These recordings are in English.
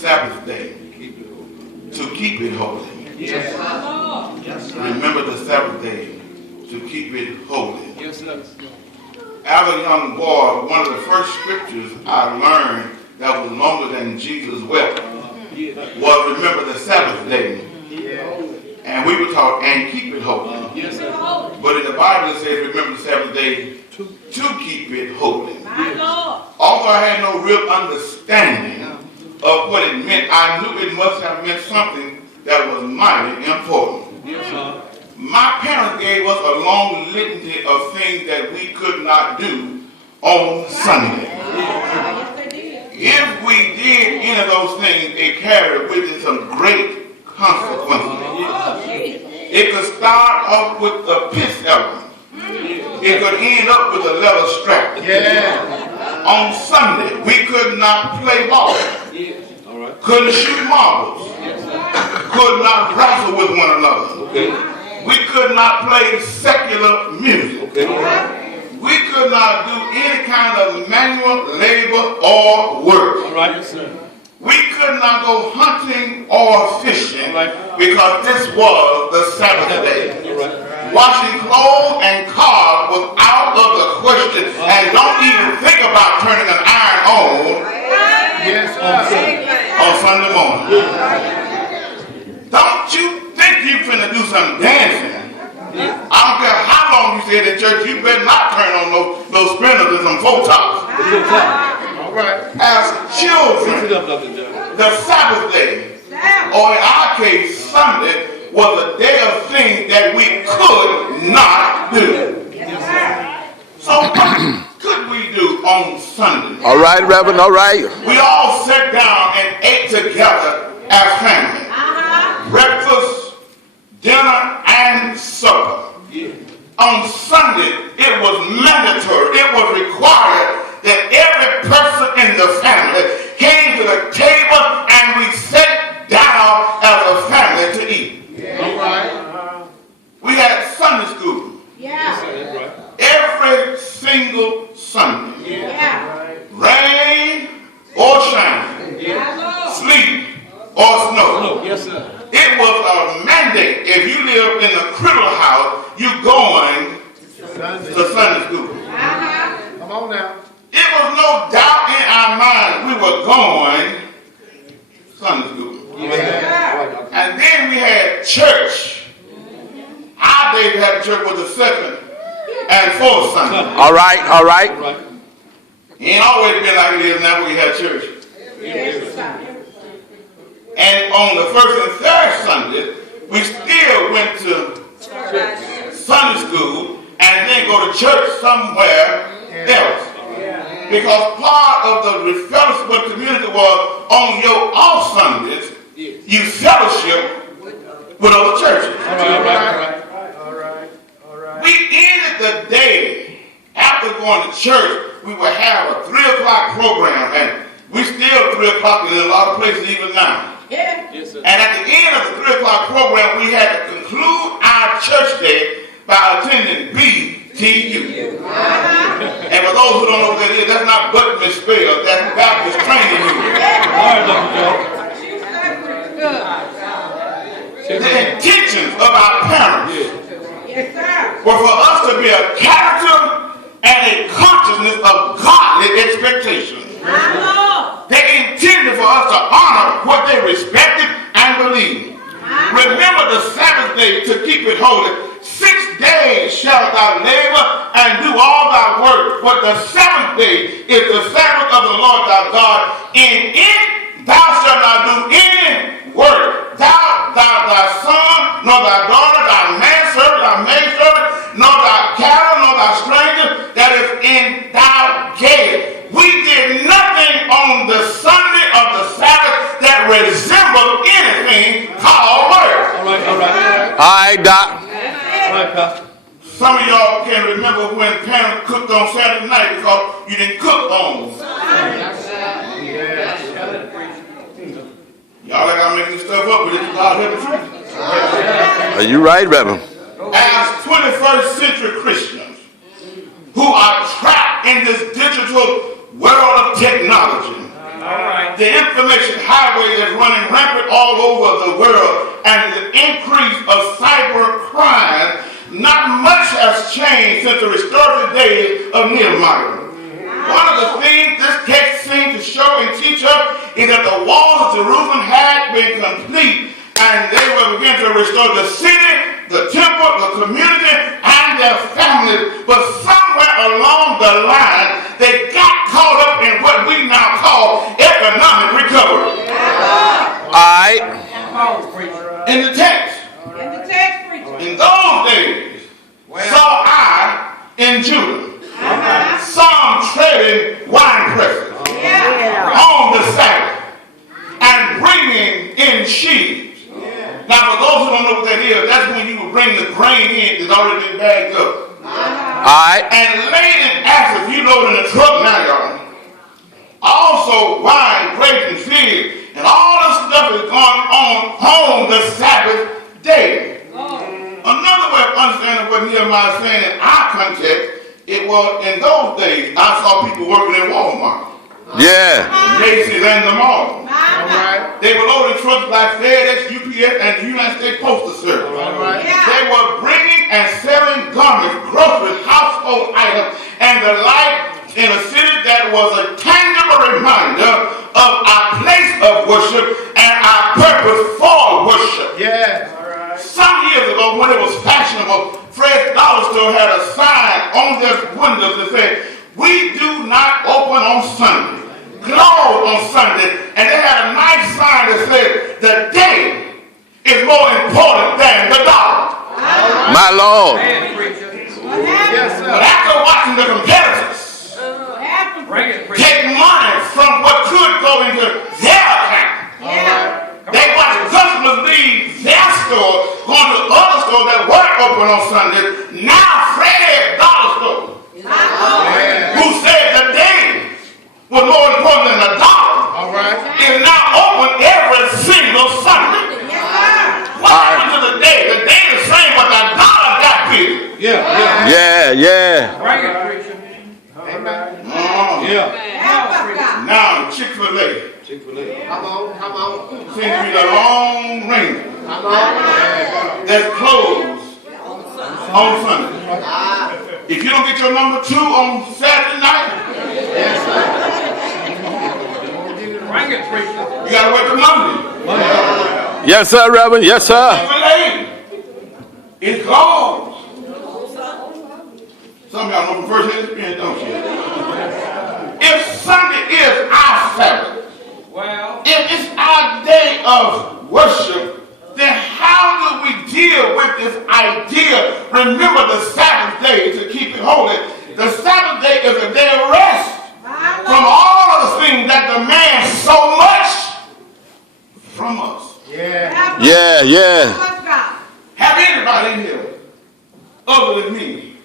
Sabbath day to keep it holy. Yes. Remember the Sabbath day to keep it holy. Yes, sir. As a young boy, one of the first scriptures I learned that was longer than Jesus wept was remember the Sabbath day. And we were taught, and keep it holy. Yes, sir. But in the Bible it says, remember the Sabbath day to keep it holy. My Lord. Although I had no real understanding of what it meant, I knew it must have meant something that was mighty important. Yes, sir. My parents gave us a long litany of things that we could not do on Sunday. Yes, they did. If we did any of those things, it carried with it some great consequences. Oh, Jesus. It could start off with a piss element. It could end up with a leather strap. On Sunday, we could not play ball. All right. Couldn't shoot marbles. Could not wrestle with one another. Okay. We could not play secular music. Okay. We could not do any kind of manual labor or work. All right, yes, sir. We could not go hunting or fishing Right. because this was the Sabbath day. All right. Washing clothes and cars was out of the question, and don't even think about turning an iron on on Sunday morning. Don't you think you finna do some dancing? I don't care how long you stay in church, you better not turn on those spinners and some folk tops. All right. As Fix it children, up, Dr. John. the Sabbath day, or in our case, Sunday, was a day of things that we could not do. So what could we do on Sunday? All right, Reverend, all right. We all sat down and ate together as family. Breakfast, dinner, and supper. On Sunday, it was mandatory, it was required that every person in the family came to the table and we sat down as a family to eat. All right. We had Sunday school every single Sunday. Rain or shine, sleep or snow. Yes, sir. It was a mandate. If you live in a criminal house, you going to Sunday school. Come on now. It was no doubt in our mind we were going to Sunday school. And then we had church. Our day we had church was the second and fourth Sunday. All right, all right. All right. It ain't always been like it is now when we have church. And on the first and third Sunday, we still went to Sunday school and then go to church somewhere else. Because part of the fellowship community was on your off Sundays, you fellowship with other churches. We ended the day after going to church, we would have a 3 o'clock program, and we still 3 o'clock in a lot of places even now. Yes, sir. And at the end of the 3 o'clock program, we had to conclude our church day by attending BTU. And for those who don't know what that is, that's not but misspelled, that's Baptist Training Union. All right, Dr. John. The intentions of our parents were for us to be a character and a consciousness of godly expectations. They intended for us to honor what they respected and believed. Remember the Sabbath day to keep it holy. 6 days shalt thou labor and do all thy work, but the seventh day is the Sabbath of the Lord thy God. In it thou shalt not do any work. Thou, thy son, nor thy daughter, thy manservant, thy maidservant, nor thy cattle, nor thy stranger that is in thy gate. We did nothing on the Sunday of the Sabbath that resembled anything called work. All right, all right. All right, Doc. All right, Pastor. Some of y'all can remember when parents cooked on Saturday night because you didn't cook on Y'all like I'm making this stuff up, but it's a lot of truth. Are you right, Reverend? As 21st century Christians who are trapped in this digital world of technology, The information highway is running rampant all over the world, and the increase of cyber crime, not much has changed since the restorative days of Nehemiah. One of the things this text seems to show and teach us is that the walls of Jerusalem had been complete, and they will begin to restore the city, the temple, the community, and their families. But somewhere along the line, they got caught up in what we now call economic recovery. All right. In the text. In those days, saw I in Judah some treading wine presses on the Sabbath and bringing in sheaves. Now, for those who don't know what that is, that's when you would bring the grain in that's already been bagged up. All right. And laid in ashes, you load in the truck now, y'all. Also, wine, grapes, and figs, and all this stuff is going on the Sabbath day. Another way of understanding what Nehemiah is saying in our context, it was in those days, I saw people working in Walmart. Yeah. Macy's and the mall. They were loading trucks like FedEx, UPS, and the United States Postal Service. They were bringing and selling garments, groceries, household items, and the like in a city that was a tangible reminder of our place of worship and our purpose for worship. Some years ago, when it was fashionable, Fred's Dollar Store had a sign on their windows that said, "We do not open on Sunday, close on Sunday," and they had a nice sign that said, "The day is more important than the dollar." My Lord. But after watching the competitors take money from what could go into their account, they watched customers leave their store, going to other stores that weren't open on Sundays. Now Fred Dollar Store, who said the day was more important than the dollar, is now open every single Sunday. What happened to the day? The day is the same, but the dollar got busy. Yeah. Now Chick-fil-A. Come on. Seems to be the long range that's closed on Sunday. If you don't get your number 2 on Saturday night, you gotta wait till Monday. Yes, sir, Reverend. Yes, sir. Chick-fil-A is closed. Some of y'all know from first-hand experience, don't you? If Sunday is our Sabbath, if it's our day of worship, then how do we deal with this idea? Remember the Sabbath day to keep it holy. The Sabbath day is a day of rest from all of the things that demand so much from us. Yeah. Have anybody in here, other than me,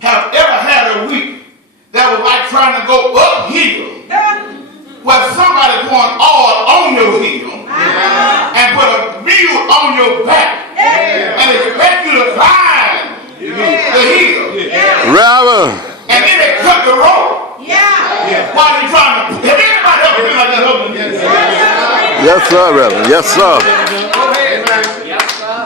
have ever had a week that was like trying to go uphill, where somebody pouring oil on your heel and put a mule on your back and expect you to climb the hill, Reverend. and then they cut the rope while you're trying to. Have anybody ever been like that? Other than me? Yes, sir, Reverend. Yes, sir.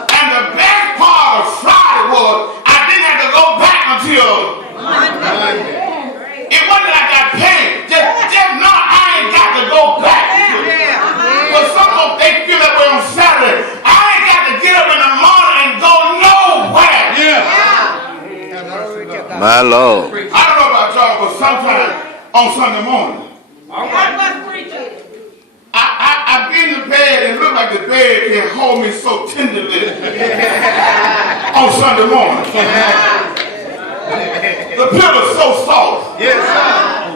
And the best part of Friday was I didn't have to go back until Monday. It wasn't like I got paid. Just no, I ain't got to go back. But some folks, they feel that way on Saturday. I ain't got to get up in the morning and go nowhere. My Lord. I don't know about y'all, but sometimes on Sunday morning, I be in the bed and look like the bed can hold me so tenderly on Sunday morning. The pillow's so soft on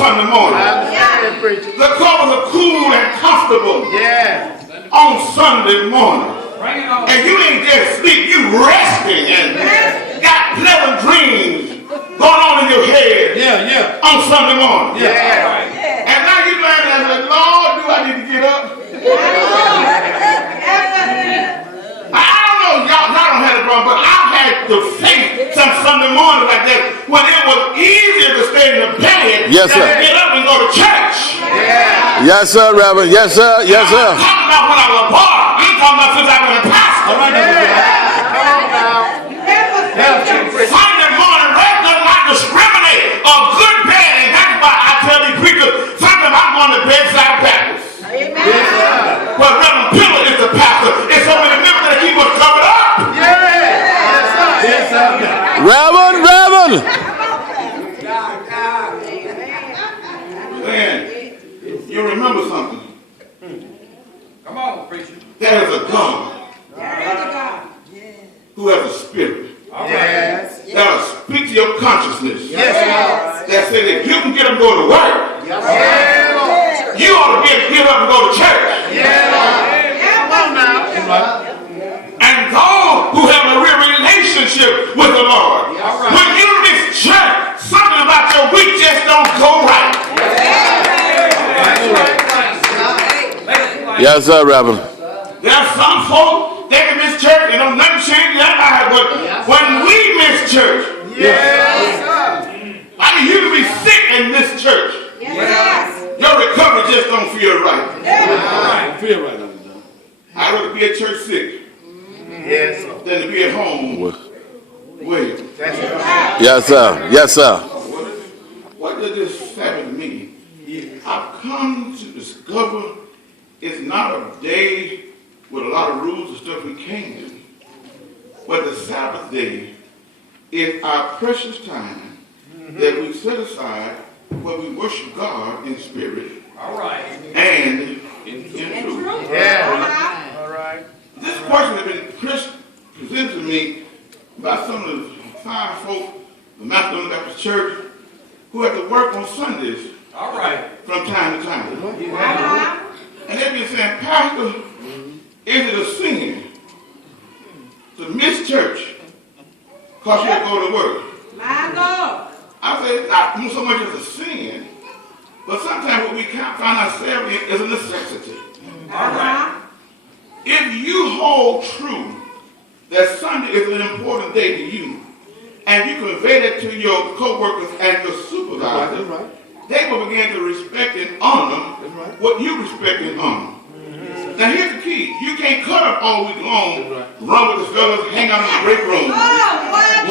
Sunday morning. The covers are cool and comfortable on Sunday morning. And you ain't just sleep, you resting and got pleasant dreams going on in your head on Sunday morning. And now you land and say, Lord, do I need to get up? I don't know, y'all don't have it wrong, but I've had to face some Sunday morning like that when it was easier to stay in the bed than to get up and go to church. Yes, sir, Reverend. Yes, sir. Yes, I'm sir. not talking about when I was a boy. I'm talking about since I've been a pastor. All right, Dr. Joe. Sunday morning, rest does not discriminate of good, bad, and that's why I tell these preachers, sometimes I'm going to bedside Baptist. Well, Reverend Pillar is the pastor. It's so many members that keep us covered up. Yes, sir. Reverend, Reverend. Man, you remember something. Come on, preacher. There is a God There is a God. who has a spirit All right. that'll speak to your consciousness. Yes, That say that you can get them to go to work. You ought to be able to get up and go to church. Come on now. And those who have a real relationship with the Lord. When you miss church, something about your week just don't go right. Yes, sir, Reverend. There are some folk, they can miss church and don't nothing change in their life. But when we miss church, I mean, you can be sick and miss church. Your recovery just don't feel right. I feel right, Dr. Joe. I'd rather be at church sick than to be at home. Wait. Yes, sir. Yes, sir. What does this Sabbath mean? I've come to discover it's not a day with a lot of rules and stuff we can't do. But the Sabbath day is our precious time that we set aside where we worship God in spirit and in truth. All right. This question has been presented to me by some of the fine folk, the Macedonian Baptist Church, who have to work on Sundays from time to time. And they've been saying, Pastor, is it a sin to miss church because you have to go to work? My Lord. I say it's not so much as a sin, but sometimes what we can't find ourselves in is a necessity. If you hold true that Sunday is an important day to you, and you convey that to your co-workers and your supervisors, they will begin to respect and honor what you respect and honor. Now here's the key. You can't cut up all week long, run with the fellas, hang out in the break room,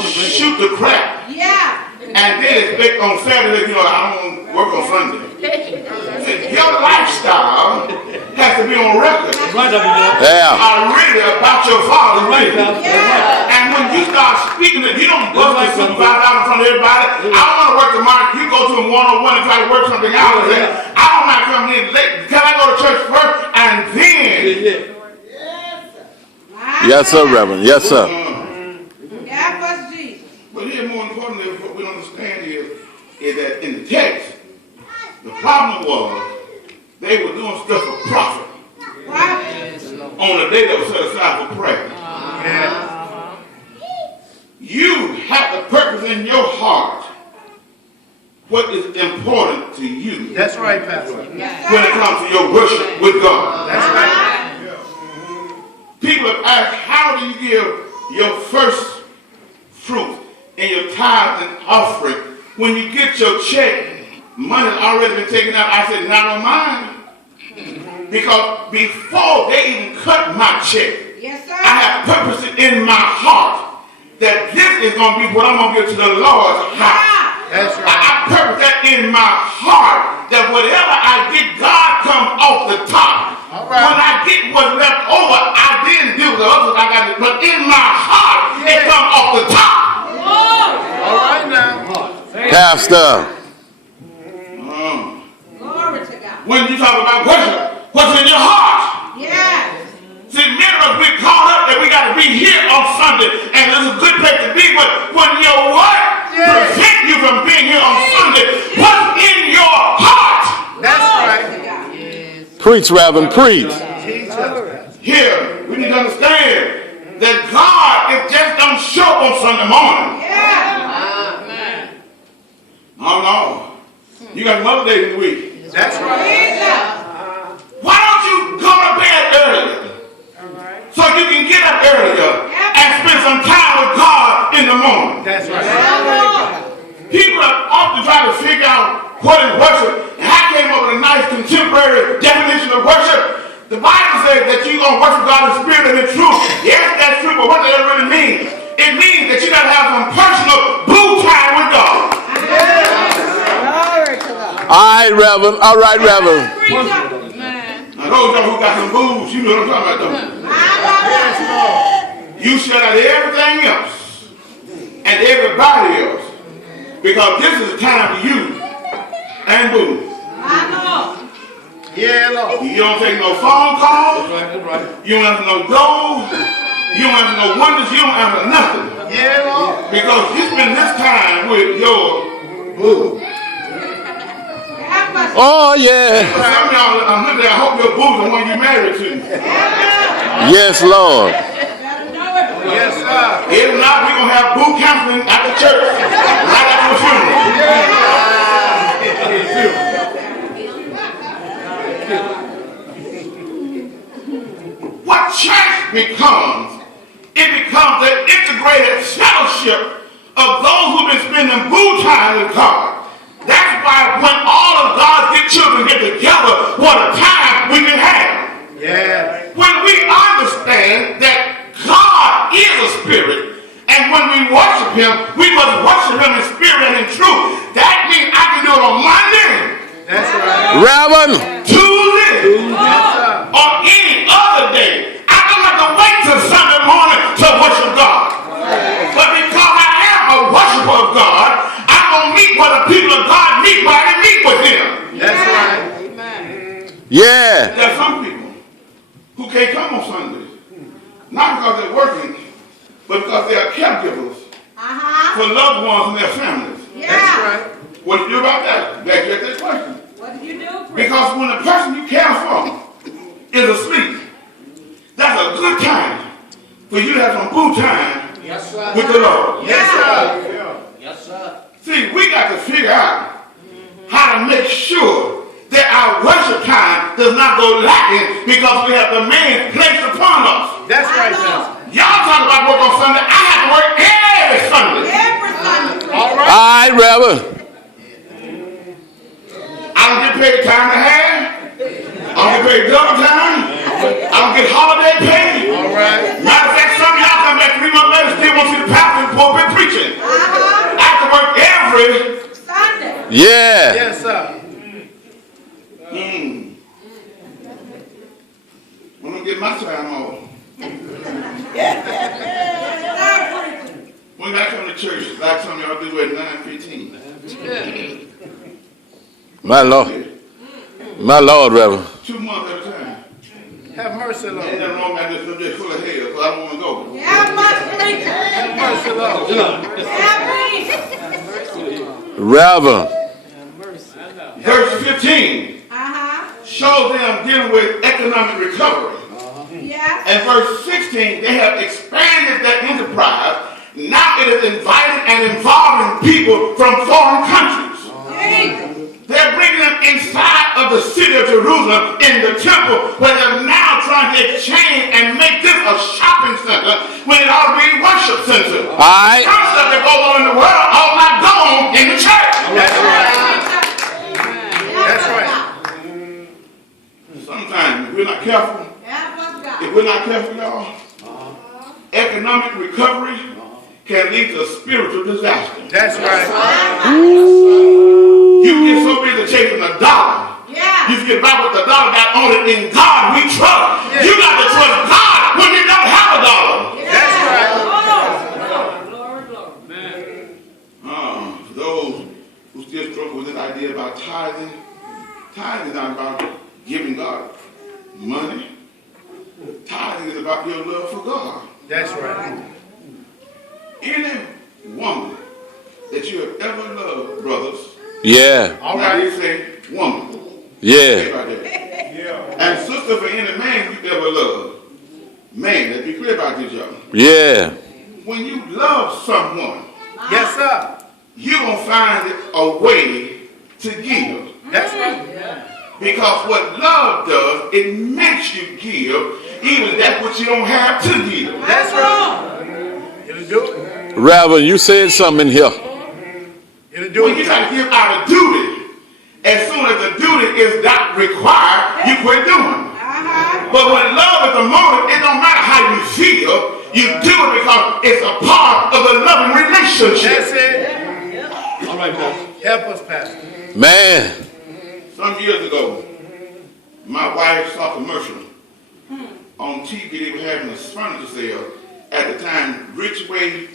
shoot the crap, and then expect on Saturday, I don't work on Sunday. Your lifestyle has to be on record. Right, Dr. Joe. Yeah. Really about your father. Right, Pastor. And when you start speaking, you don't bust the supervisor out in front of everybody. I don't want to work tomorrow. You go to him one-on-one and try to work something out. And say, I don't mind coming in late. Can I go to church first? And then. Yes, sir, Reverend. Yes, sir. But here, more importantly, what we understand is that in the text, the problem was they were doing stuff for profit on a day that was set aside for prayer. You have the purpose in your heart what is important to you. That's right, Pastor. When it comes to your worship with God. That's right. People have asked, how do you give your first fruit and your tithe and offering when you get your check? Money's already been taken out. I said, not on mine. Because before they even cut my check, I have purposed it in my heart that this is going to be what I'm going to give to the Lord's house. That's right. I purpose that in my heart that whatever I get, God comes off the top. When I get what's left over, I didn't do the others I got it, but in my heart, it comes off the top. All right now. Pastor. Glory to God. When you talk about worship, what's in your heart? See, many of us we caught up that we got to be here on Sunday, and it's a good place to be, but when your work prevent you from being here on Sunday, what's in your heart? That's right. Preach, Reverend. Preach. Here, we need to understand that God is just don't show up on Sunday morning. No. You got another day in the week. That's right. Why don't you go to bed earlier? So you can get up earlier and spend some time with God in the morning. That's right. People are often trying to figure out what is worship. And I came up with a nice contemporary contemporary definition of worship, the Bible says that you're going to worship God in spirit and in truth. Yes, that's true, but what does that really mean? It means that you got to have some personal boo time with God. All right, Reverend. All right, Reverend. Now, those of y'all who got some boos, you know what I'm talking about, don't you? You shut out everything else and everybody else because this is a time for you and boo. Yeah, Lord. You don't take no phone calls. That's right. You don't answer no doors. You don't answer no windows. You don't answer nothing. Yeah, Lord. Because you spend this time with your boo. Oh, yeah. Some of y'all, I'm looking at, I hope your boo's the one you married to. Yes, Lord. Yes, sir. If not, we're going to have boo counseling at the church. Right after the funeral. What church becomes, it becomes an integrated fellowship of those who've been spending boo time with God. That's why when all of God's children get together, what a time we can have. Yeah. When we understand that God is a spirit, and when we worship him, we must worship him in spirit and in truth. That means I can do it on Monday, That's right. Reverend. Tuesday, Yes, sir. or any other day. I don't have to wait till Sunday morning to worship God. But because I am a worshiper of God, I'm going to meet where the people of God meet, where I can meet with him. That's right. Yeah. There are some people who can't come on Sundays. Not because they're working, but because they are caregivers for loved ones and their families. That's right. What do you do about that? That's just this question. What do you do? Because when the person you care for is asleep, that's a good time for you to have some boo time with the Lord. Yes, sir. Yes, sir. See, we got to figure out how to make sure that our worship time does not go lacking because we have the man placed upon us. That's right, Pastor. Y'all talk about work on Sunday. I have to work every Sunday. Every Sunday. All All right. right, Reverend. I don't get paid time and a half. I don't get paid double time. I don't get holiday pay. All right. Matter of fact, some of y'all come back 3 months later still want to see the pastor in the pulpit preaching. I have to work every Sunday. Yeah. Yes, sir. I'm gonna get my time off. When I come to church, like some of y'all do at 9:15. My Lord. My Lord, Reverend. 2 months at a time. Have mercy, Ain't Lord. nothing wrong with this subject full of hell, so I don't want to go. Have much preacher. Have mercy, Lord. Have peace. Reverend. Verse 15 shows them dealing with economic recovery. Yes. And verse 16, they have expanded their enterprise. Now it is inviting and involving people from foreign countries. They're bringing them inside of the city of Jerusalem in the temple where they're now trying to exchange and make this a shopping center when it ought to be a worship center. All right. Some stuff that goes on in the world ought not go on in the church. That's right. That's right. Sometimes if we're not careful, y'all, economic recovery can lead to spiritual disaster. That's right. You get so busy chasing a dollar. Yeah. You forget about what the dollar got on it. In God we trust. Yeah. You got to trust God when you don't have a dollar. That's right. Glory, glory. For those who still struggle with this idea about tithing, tithing is not about giving God money. Tithing is about your love for God. That's right. Any woman that you have ever loved, brothers, Yeah. All now right. you say woman. Yeah. About that. And sister, for any man you ever loved, man, let's be clear about this, y'all. Yeah. When you love someone, Yes, sir. you're going to find a way to give. That's right. Because what love does, it makes you give, even that which you don't have to give. That's right. It'll do it. Reverend, you said something in here. It'll do When you it. got to give out of duty, as soon as the duty is not required, you quit doing. But when love is the motive, it don't matter how you feel. You do it because it's a part of the loving relationship. That's it. All right, Pastor. Help us, Pastor. Man. Some years ago, my wife saw a commercial on TV. They were having a furniture sale at the time, Richway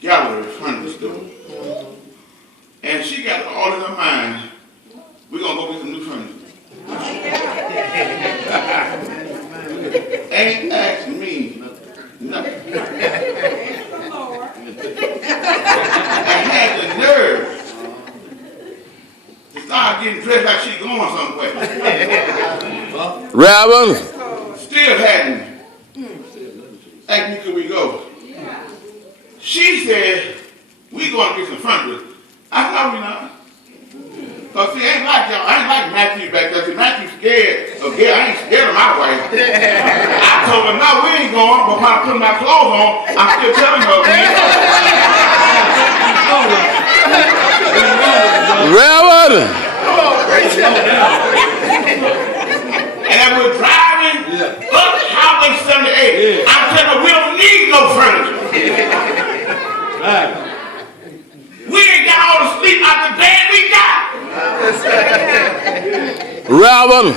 Gallery Furniture Store. And she got all in her mind, we're going to go get some new furniture. Ain't asked me nothing. And had the nerve to start getting dressed like she going somewhere. Reverend. Still hadn't asked me could we go. She said, we going to get some furniture. I said, no, we not. Because see, I ain't like y'all. I ain't like Matthew back there. See, Matthew's scared of Gail. I ain't scared of my wife. I told her, no, we ain't going. But when I put my clothes on, I'm still telling her, Reverend. and as we're driving up Highway 78, I'm telling her, we don't need no furniture. Right. We ain't got all the sleep out the bed we got. Reverend.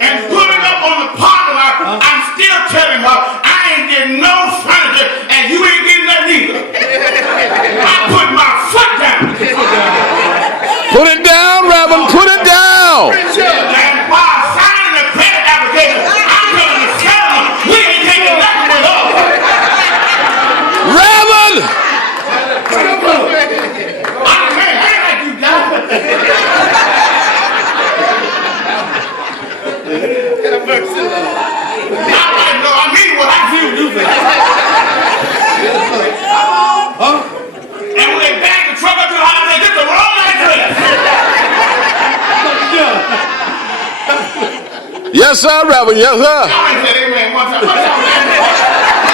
And putting up on the parking lot, I'm still telling her, I ain't getting no furniture, and you ain't getting that neither. I put my foot down. Put it down, Reverend. Put it down. And while signing the credit application, I'm telling the settlement, we ain't taking nothing with us. Reverend. I ain't like you guys. Have mercy, Lord. I mean what I do. And when they back the truck up to the house, they get the wrong address. Yes, sir, Reverend. Yes, sir. Y'all ain't said amen one time. What y'all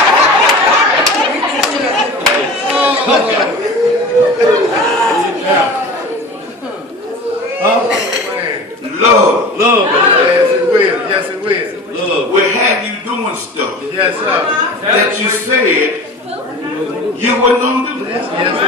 Love. Love. Yes, it will. Yes, it will. Love. Will have you doing stuff Yes, sir. that you said you wasn't going to do. Yes, sir.